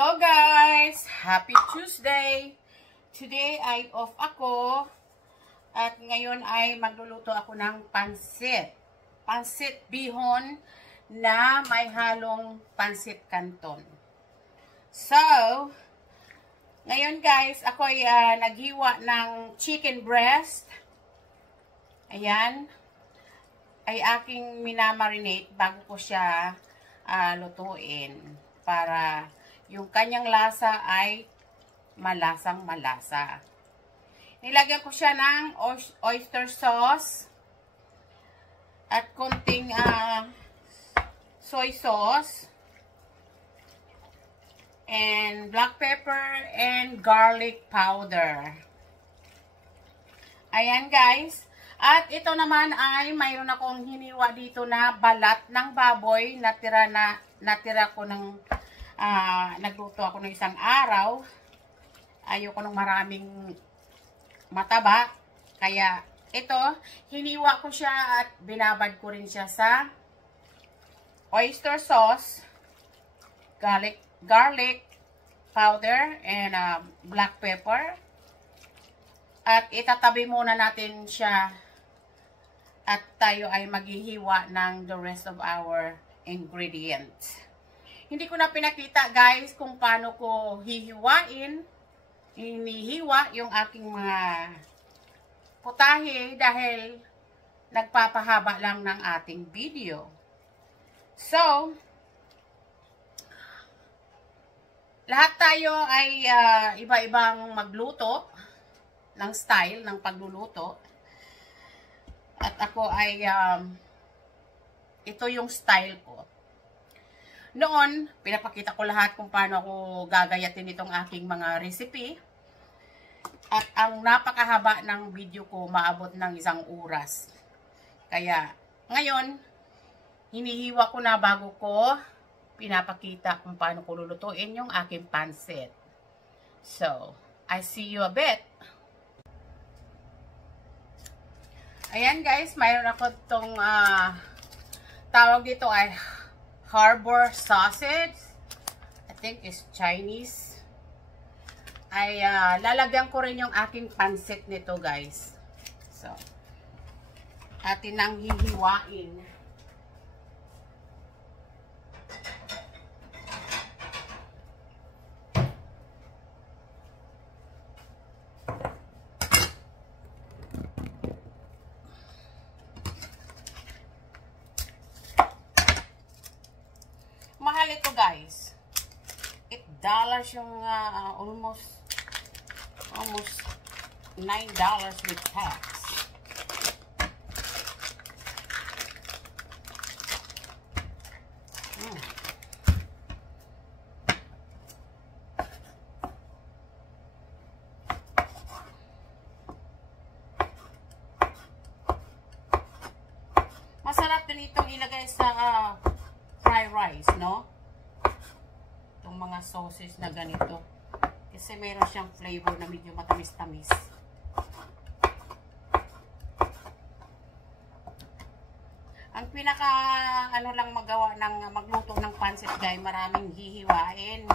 Hello guys! Happy Tuesday! Today ay off ako at ngayon ay magluluto ako ng pansit. Pansit bihon na may halong pansit canton. So, ngayon guys, ako ay naghiwa ng chicken breast. Ayan. Ay aking minamarinate bago ko siya lutuin para yung kanyang lasa ay malasang malasa. Nilagyan ko siya ng oyster sauce at konting soy sauce and black pepper and garlic powder. Ayan guys. At ito naman ay mayroon akong hiniwa dito na balat ng baboy. Natira ko ng nagluto ako ng isang araw. Ayoko ng maraming mataba. Kaya ito, hiniwa ko siya at binabad ko rin siya sa oyster sauce, garlic powder, and black pepper. At itatabi muna natin siya at tayo ay maghihiwa ng the rest of our ingredients. Hindi ko na pinakita guys kung paano ko hinihiwa yung aking mga putahe dahil nagpapahaba lang ng ating video. So, lahat tayo ay iba-ibang magluto ng style ng pagluluto. At ako ay ito yung style ko. Noon, pinapakita ko lahat kung paano ako gagayatin itong aking mga recipe. At ang napakahaba ng video ko, maabot ng 1 oras. Kaya, ngayon, hinihiwa ko na bago ko pinapakita kung paano ko lulutuin yung aking pansit. So, I see you a bit. Ayan guys, mayroon ako itong tawag dito ay harbor sausage. I think it's Chinese. Ay lalagyan ko rin yung aking pansit nito guys. So, atin nang hihiwain. Mahal ito guys. $8 yung almost $9 with tax. Masarap din itong ilagay sa fried rice, no? Itong mga sauces na ganito. Kasi meron siyang flavor na medyo matamis-tamis. Ang pinaka ano lang magawa ng magluto ng pansit guys, maraming hihiwain.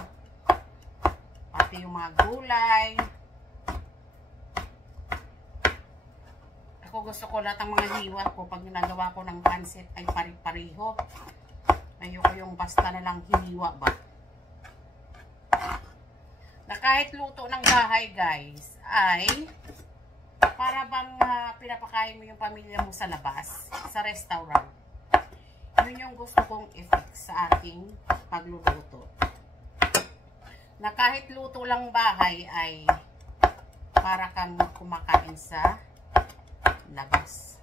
Pati yung mga gulay. Ako gusto ko lahat ng mga hiwa ko pag ginagawa ko ng pansit ay pari-pariho. Ayoko yung basta na lang hiniwa ba. Na kahit luto ng bahay guys ay para bang pinapakain mo yung pamilya mo sa labas, sa restaurant. Yun yung gusto kong effect sa aking pagluluto. Na kahit luto lang bahay ay para kang kumakain sa labas,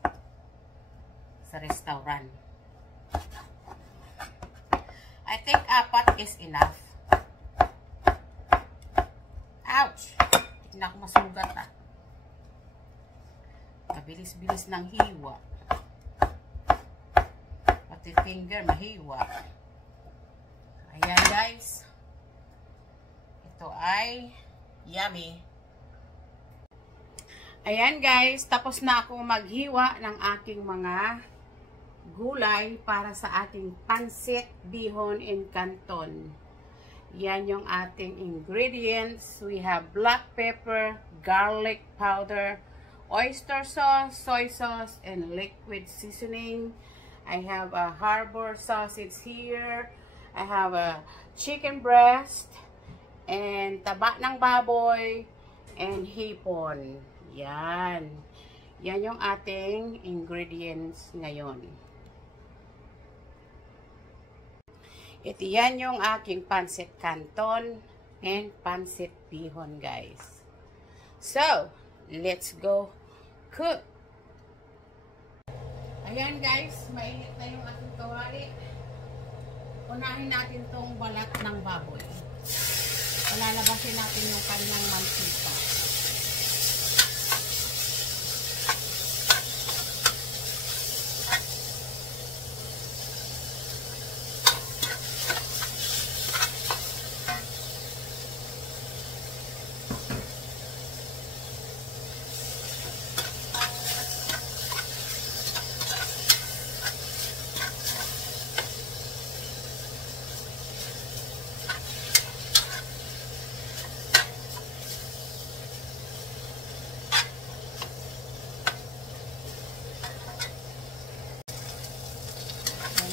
sa restaurant. I think 4 is enough. Ouch! Hindi na ako masugat Mabilis-bilis ng hiwa. Pati finger mahiwa. Ayan guys. Ito ay yummy. Ayan guys. Tapos na ako maghiwa ng aking mga gulay para sa ating pansit bihon in canton. Yan yung ating ingredients. We have black pepper, garlic powder, oyster sauce, soy sauce, and liquid seasoning. I have a harbor sausage here. I have a chicken breast, and taba ng baboy, and hipon. Yan. Yan yung ating ingredients ngayon. Ito yan yung aking pancit canton and pancit bihon, guys. So, let's go cook. Ayan guys, mainit na yung ating kawali. Unahin natin tong balat ng baboy. Palalabasin natin yung kanyang mantika.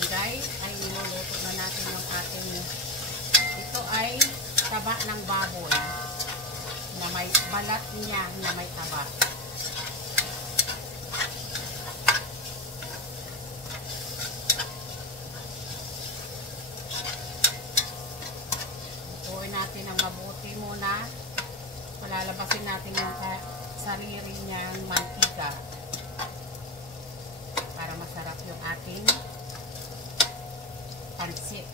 Guys, ay niluluto na natin yung ating, ito ay taba ng baboy na may balat niya na may taba. Lutuin natin ang mabuti muna. Palalabasin natin yung sarili niyang mantika para masarap yung ating pancit.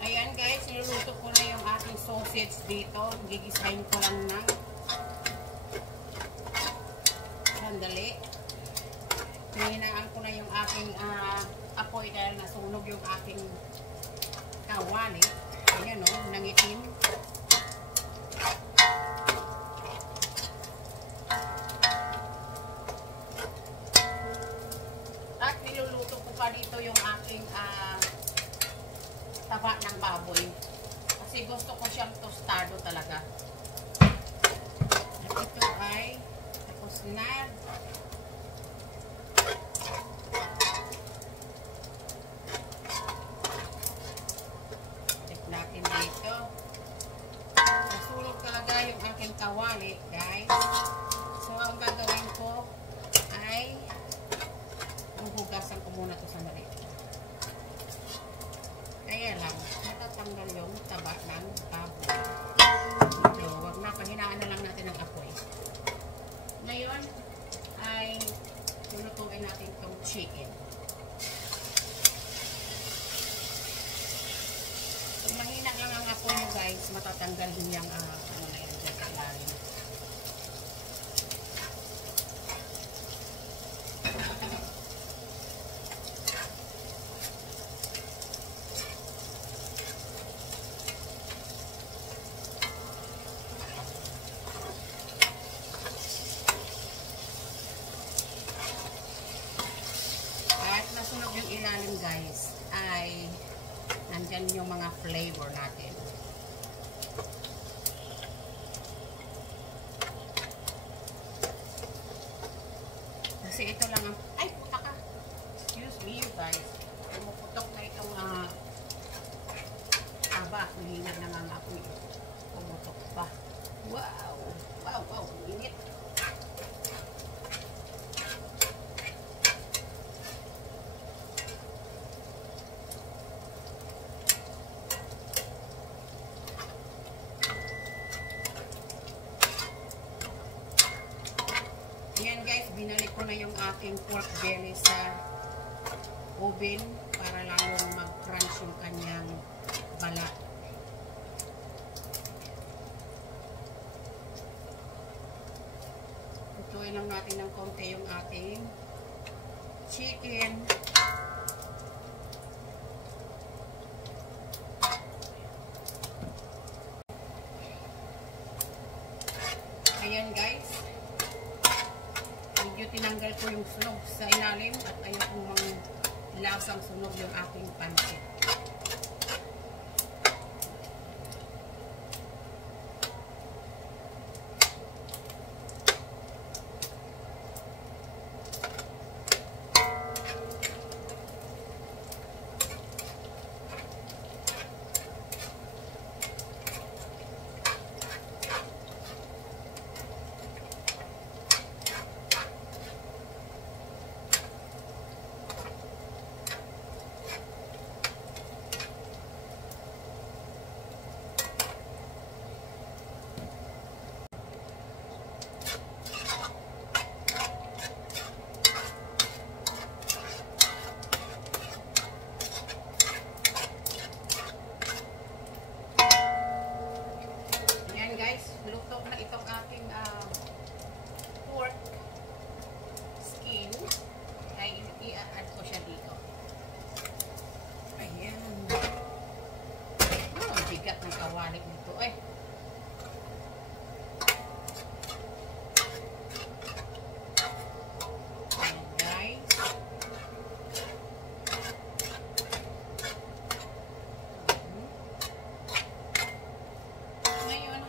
Ayan guys, niluluto ko na yung aking sausage dito. Gigisahin ko lang ng sandali. Hihinaan ko na yung aking apoy dahil nasunog yung aking kawali. Ayan o, nangitim. At niluluto ko pa dito yung aking taba ng baboy. Kasi gusto ko siyang tostado talaga. At ito ay tapos na. Check natin dito. Nasunog talaga yung aking kawali, guys. So, ang gagawin ko ay huhugasan ko muna ito sa mali. Kaya lang, natatanggal yung taba ng baboy. So, wag na, pahinaan na lang natin ang apoy. Ngayon, ay lulutuin natin itong chicken. Kung mahina lang ang apoy nyo guys, matatanggal din yung ano na yan dyan sa ilalim. Nasunog yung ilalim guys ay nandyan yung mga flavor natin. Kasi ito lang ang ay puta ka, excuse me you guys, pumuputok na itong aba, nahinag na nga ako pumutok pa. Wow, wow, Wow, wow, init. Ayan guys, binalik ko na yung aking pork belly sa oven para lalong mag-crunch yung kanyang balat. Lutuin lang natin ng konti yung ating chicken. Ayan guys, medyo tinanggal ko yung sunog sa ilalim at ayaw kong mga lasang sunog yung aking pansit. Luto na itong aking pork skin. Ay i-add ko siya dito. Ayan. Oh, bigat ng kawalik nito. Ay. Ayan guys.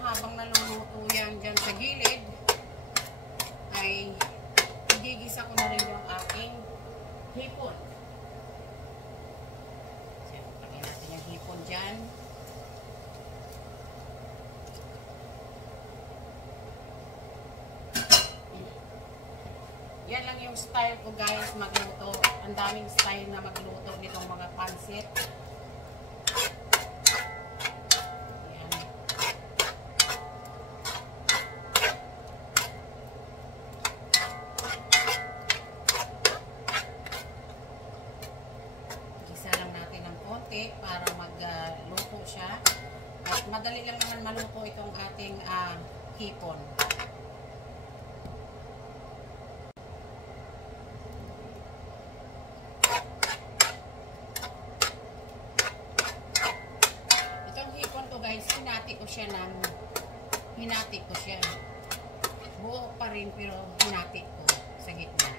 Habang naluluto yan dyan sa gilid, ay igigisa ko na rin yung aking hipon. So, pagkain natin yung hipon dyan. Yan lang yung style ko guys magluto. Ang daming style na magluto nitong mga pansit. Para magluto siya at madali lang naman maluto itong ating hipon. Itong hipon ko guys, hinati ko siya buo pa rin pero hinati ko sa gitna.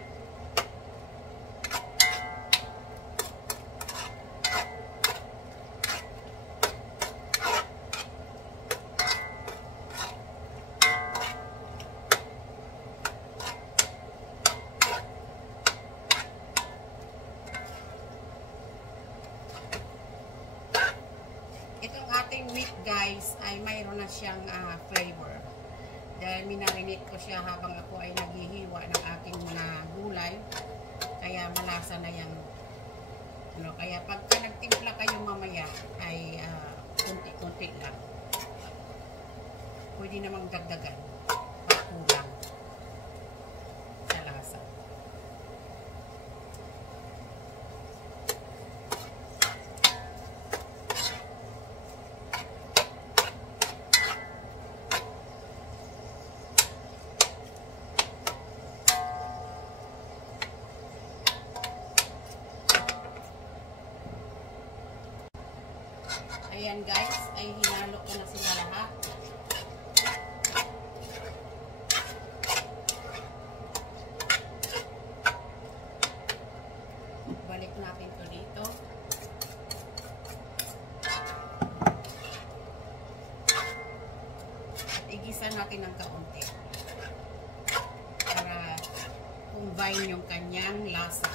Itong ating meat guys ay mayroon na siyang flavor. Dahil minarinate ko siya habang ako ay naghihiwa ng aking mga gulay. Kaya malasa na yan. Kaya pagka nagtimpla kayo mamaya ay kunti-kunti lang. Pwede namang dagdagan. Pag kulang sa lasa. Ayan guys, ay hinalo ko na sila lahat. Balik natin to dito. At igisa natin ng kaunti. Para combine yung kanyang lasa.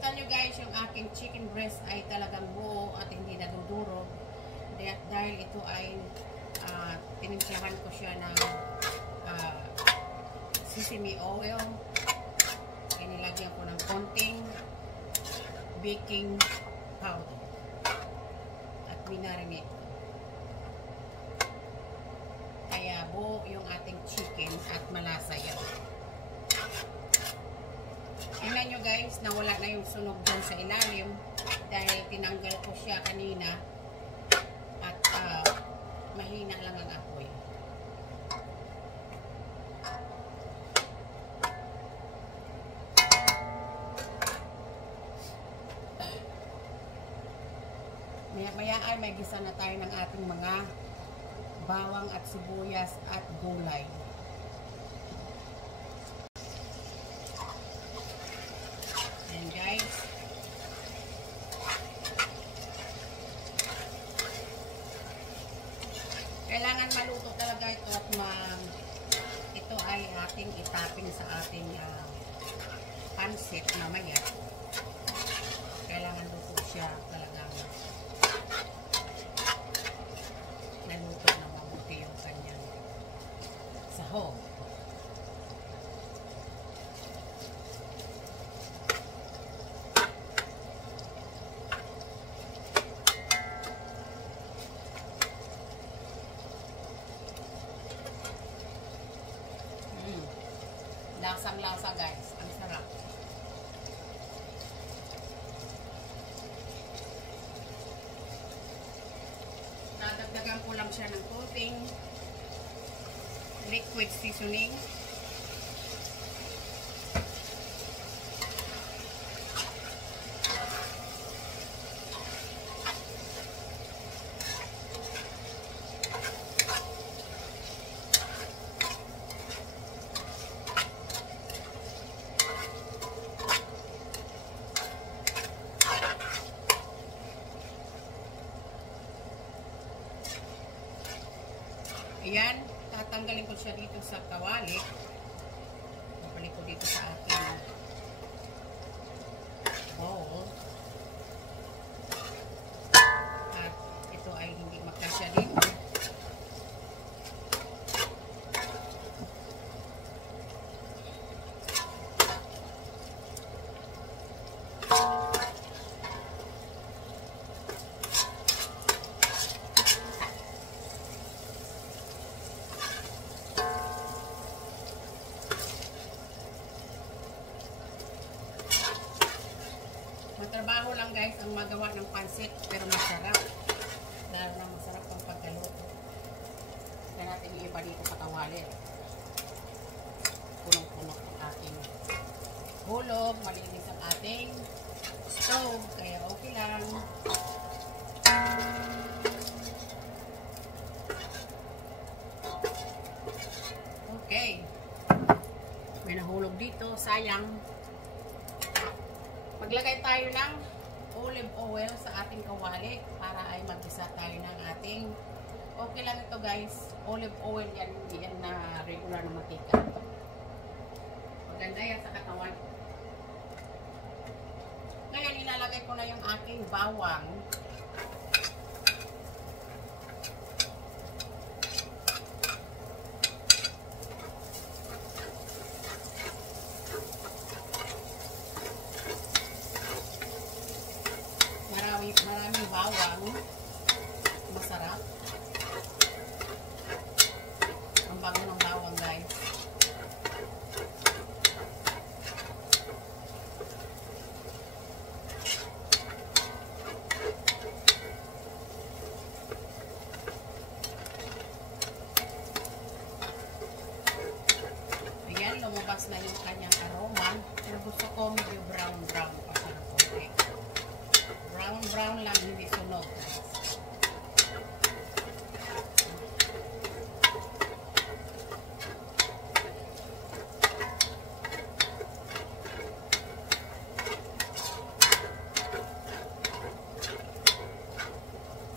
Makikita nyo guys, yung aking chicken breast ay talagang buo at hindi nadudurog. Dahil ito ay tinimplahan ko siya ng sesame oil. Nilagyan ko ng konting baking powder at minarinate. Kaya buo yung ating chicken at malasa yan. Tingnan nyo guys, nawala na yung sunog dyan sa ilalim dahil tinanggal ko siya kanina at mahina lang ang apoy. Maya ay may gisa na tayo ng ating mga bawang at sibuyas at gulay. And guys, kailangan maluto talaga ito at ito ay ating itapping sa ating pancit mamaya. Kailangan luto siya talagang naluto na mabuti yung kanyang sahog. Lasang-lasa guys, ang sarap. Dadagdagan ko lang siya ng konting liquid seasoning. Ayan, tatanggalin ko siya dito sa kawali. Babalik ko dito sa aking bowl. At ito ay hindi makasya dito. Matrabaho lang guys ang magawa ng pansit, pero masarap. Dahil na masarap ang pagkaluto. Kaya natin iba dito sa kawali. Punong-puno ang ating hulog. Malinis ang ating stove. Kaya okay lang. Okay. May nahulog dito. Sayang. Maglagay tayo ng olive oil sa ating kawali para ay mag-isa tayo ng ating, okay lang ito guys, olive oil yan, hindi yan na regular na mantika. Maganda yan sa katawan. Ngayon ilalagay ko na yung aking bawang. Maraming bawang, masarap. Ang bango ng bawang guys. Ayan, lumabas na yung kanyang aroma. Pero gusto ko medyo brown pa siya ng konti. Brown lang, hindi sunog.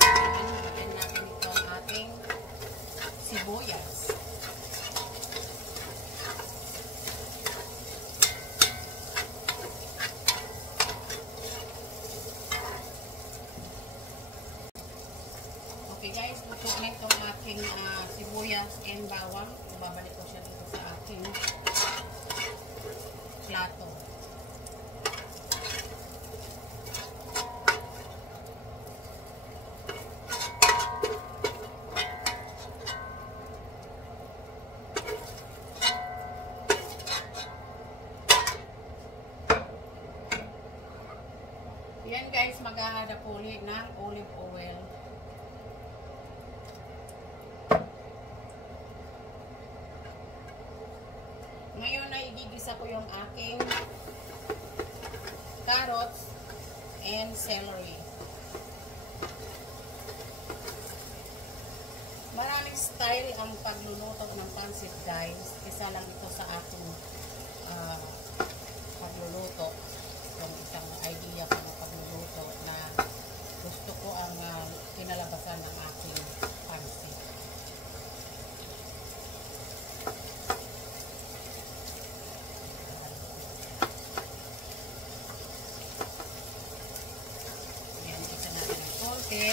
Lagyan natin itong ating sibuyas. plato. Yan guys, mag-ahada po ulit ng olive oil. Ngayon ay igigisa ko yung aking carrots and celery. Maraming style ang pagluluto ng pancit guys. Isa lang ito sa aking pagluluto. Yung isang idea ko ng pagluluto na gusto ko ang kinalabasan ng aking pancit. Yan, isa natin ng konti.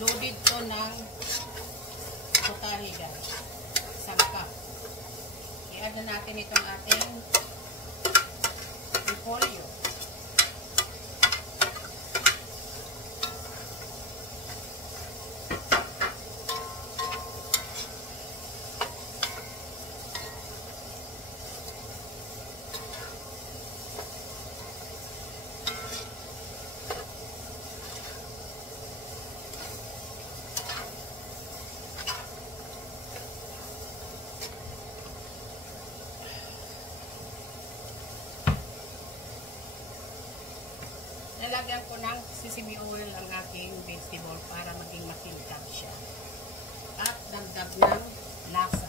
Loaded to ng potahe guys. Isang cup. I-add na natin itong ating repolyo. Nalagyan ko ng sesame oil ang aking vegetable para maging makintab siya. At dagdag ng lasa.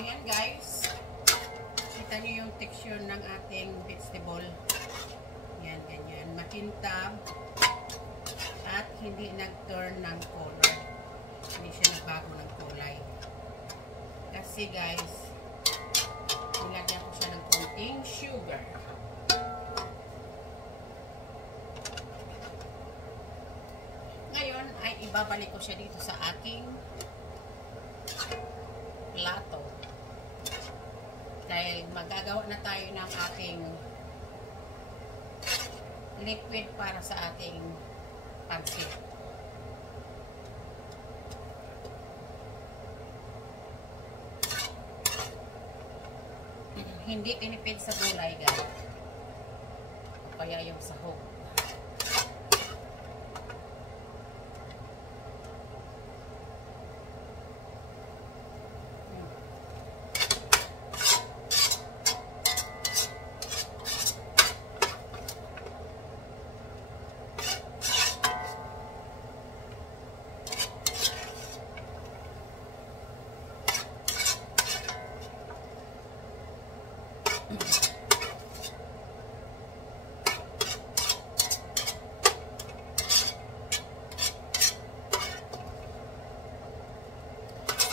Ayan guys, kita nyo yung texture ng ating vegetable. Yan, ganyan. Makintab at hindi nag-turn ng color. Hindi siya nagbago ng kulay. Kasi guys, nilagyan ko siya ng konting sugar. Ngayon ay ibabalik ko siya dito sa aking plato. Dahil magagawa na tayo ng ating liquid para sa ating pancit. Hindi tinipid sa gulay guys. Kaya yung sahog.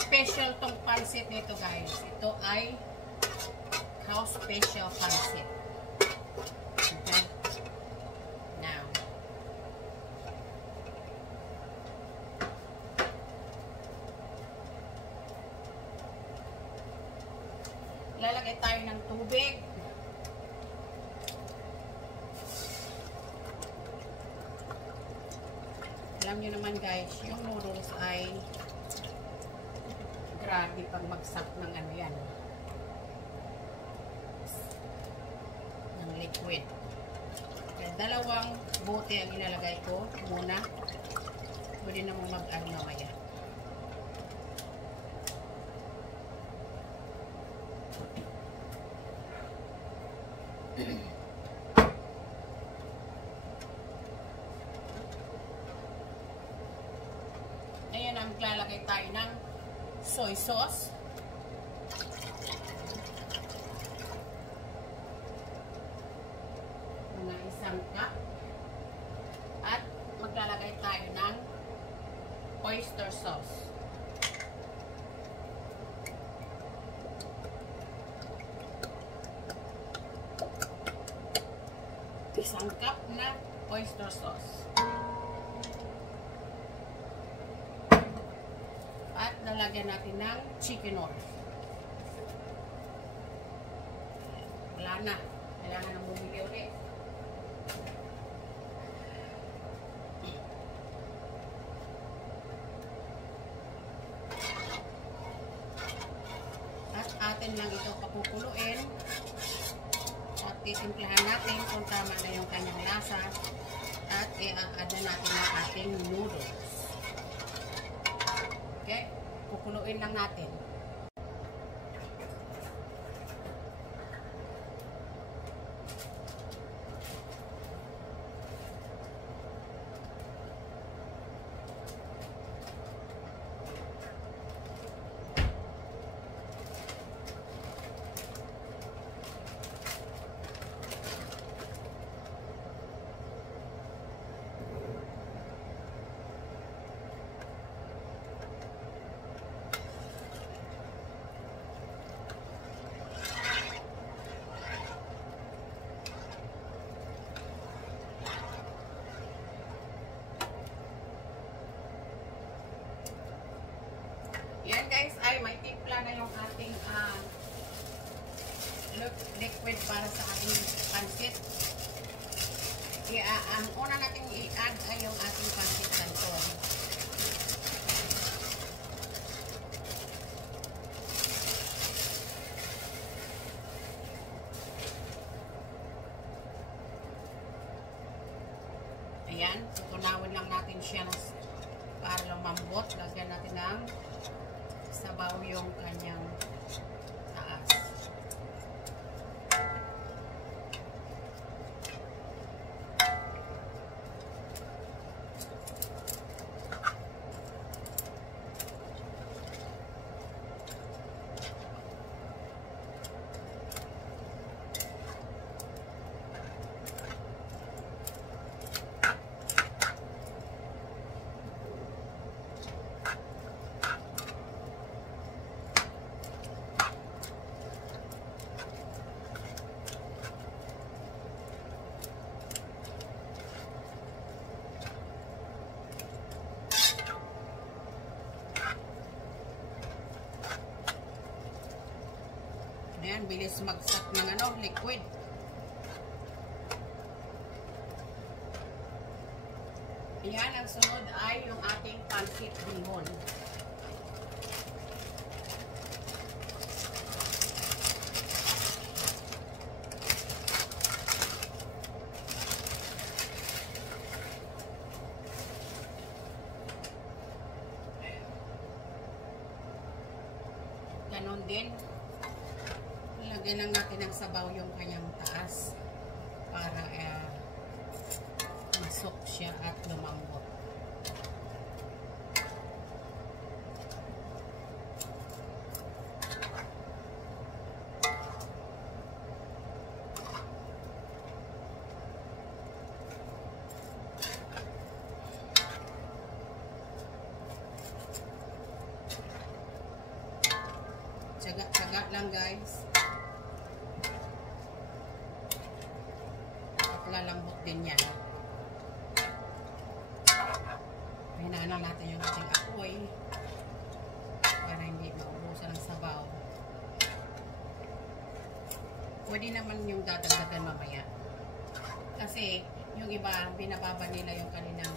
Special tong pancit nito guys. Ito ay cow special pancit. Okay. Now, lalagay tayo ng tubig. Alam nyo naman guys, yung noodles ay grabe pag magsak ng ano yan. Ng liquid. Kaya dalawang bote ang ilalagay ko muna. Pwede namang mag-add mamaya. Ayan, maglalagay tayo ng soy sauce. Mga 1 cup. At maglalagay tayo ng oyster sauce. Isang cup na oyster sauce. At lalagyan natin ng chicken oil. Wala na. Kailangan na bumili ulit. At atin lang ito papupuluin. At titimplahan natin kung tama na yung kanyang lasa. At i-add na natin ang ating noodles. Okay? Kukuluin lang natin. Yan guys, ay may timpla na yung ating liquid para sa ating pansit. Ang una natin i-add ay yung ating pansit canton. Ayan, tutunawin lang natin siya para lumambot. Lagyan natin ng sabaw yung kanyang taas. Ayan, bilis magsak ng liquid. Ayan, ang sunod ay yung ating pansit bihon. Ganon din. Lagyan lang natin ng sabaw yung kanyang taas para masok siya at lumambot. Tsaga-tsaga lang guys. Lalambot din yan. Hinaan natin yung ating apoy para hindi maubusan ng sabaw. Pwede naman yung dadagdagan mamaya. Kasi yung iba, binababa nila yung kanilang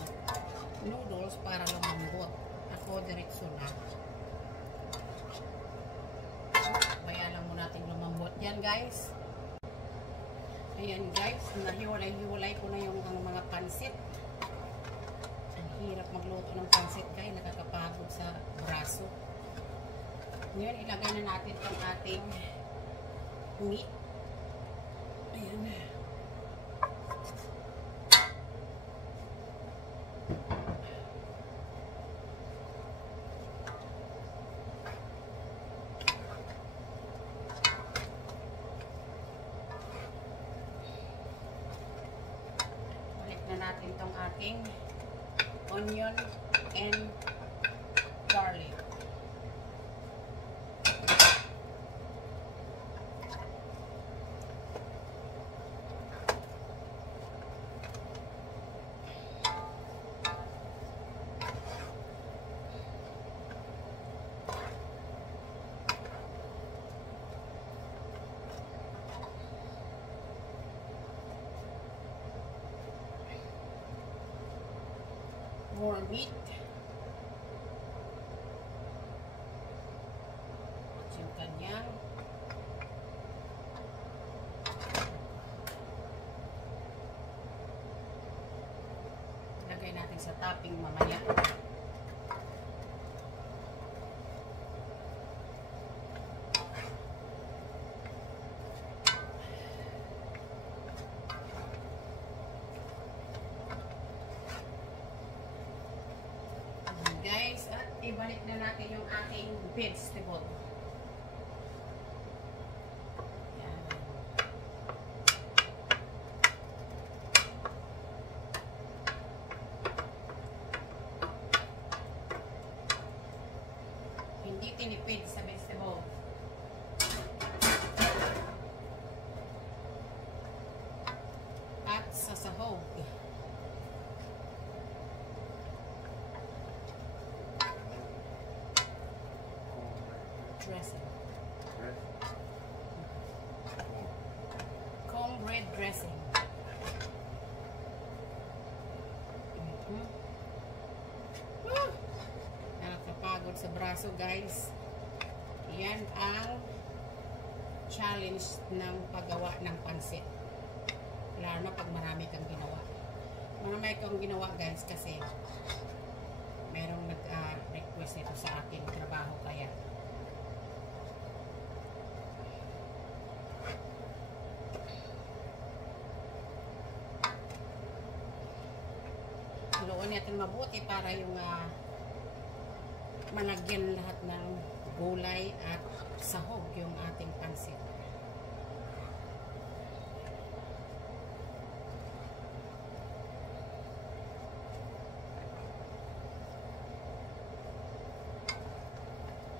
noodles para lumambot. Ako diretso na. Kaya lang mo natin lumambot yan, guys. Ayan, guys. Nahiwalay-hiwalay ko na yung mga pansit. Ang hirap magluto ng pansit, guys. Nakakapagod sa braso. Ngayon, ilagay na natin itong ating meat. Ayan. Balik na natin itong ating onion and garlic. More meat. At yung kanyang lagay natin sa topping mamaya. Guys, at ibalik na natin yung ating vegetable. Yan. Hindi tinipid sa vegetable. At sa sahog. Dressing. Cornbread dressing. Nakakapagod sa braso, guys. Yan ang challenge ng paggawa ng pansit. Lalo na pag marami kang ginawa. Marami kang ginawa, guys, kasi merong nag-request nito sa aking trabaho, kaya haluan natin mabuti para yung malagyan lahat ng gulay at sahog yung ating pansit.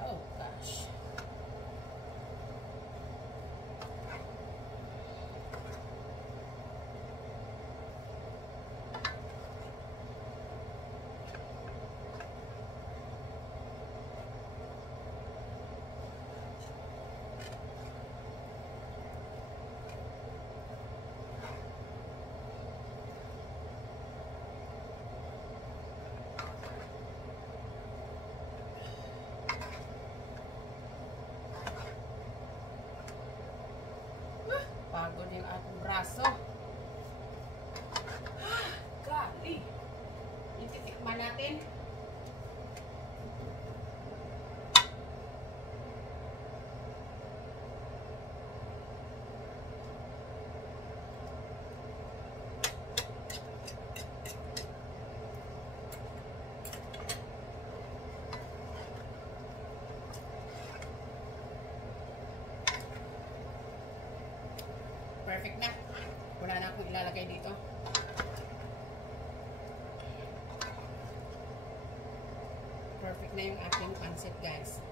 Oh gosh. Pagod yung ating braso. Gali. Ititikman natin. Perfect na. Wala na akong ilalagay dito. Perfect na yung ating pancit, guys.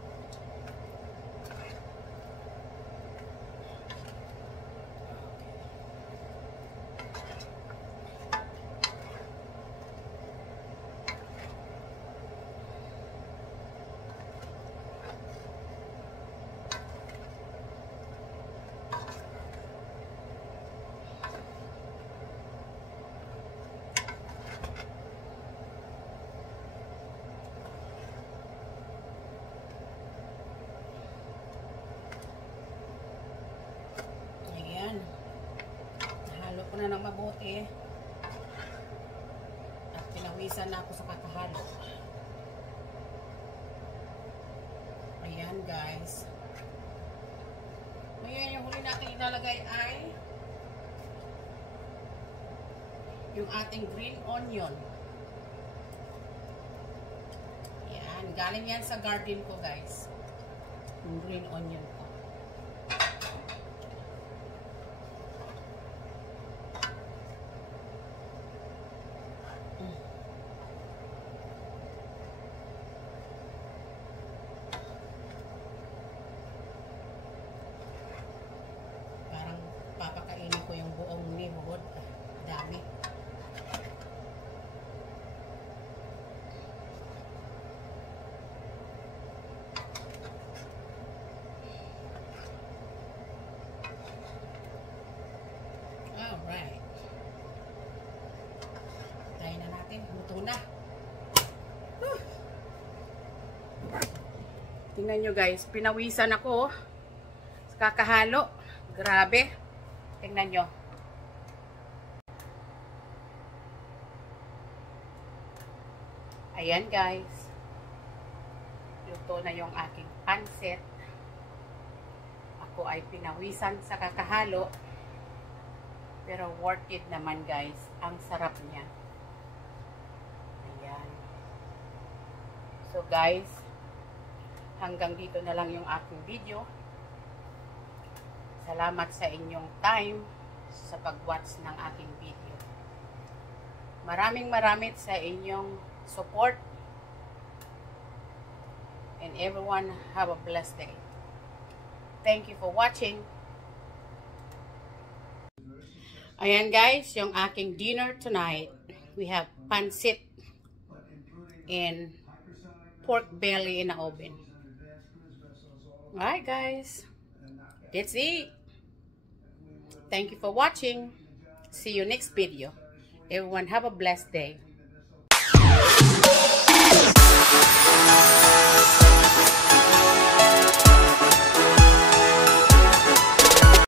kamote. At pinawisan na ako sa kakahalo. Ayan guys. Ngayon yung huli natin ilalagay ay yung ating green onion. Ayan. Galing yan sa garden ko guys. Yung green onion ko. Papakainin ko yung buong neighborhood. Dami. Alright. Tayin na natin. Luto na. Tingnan nyo guys. Pinawisan ako. Sa kakahalo. Grabe. Tingnan nyo. Ayan guys. Luto na yung aking pancit. Ako ay pinawisan sa kakahalo. Pero worth it naman guys. Ang sarap niya. Ayan. So guys, hanggang dito na lang yung aking video. Salamat sa inyong time sa pag-watch ng aking video. Maraming sa inyong support. And everyone have a blessed day. Thank you for watching. Ayan guys, yung aking dinner tonight. We have pancit and pork belly in the oven. Alright guys. That's it. Thank you for watching. See you next video. Everyone have a blessed day.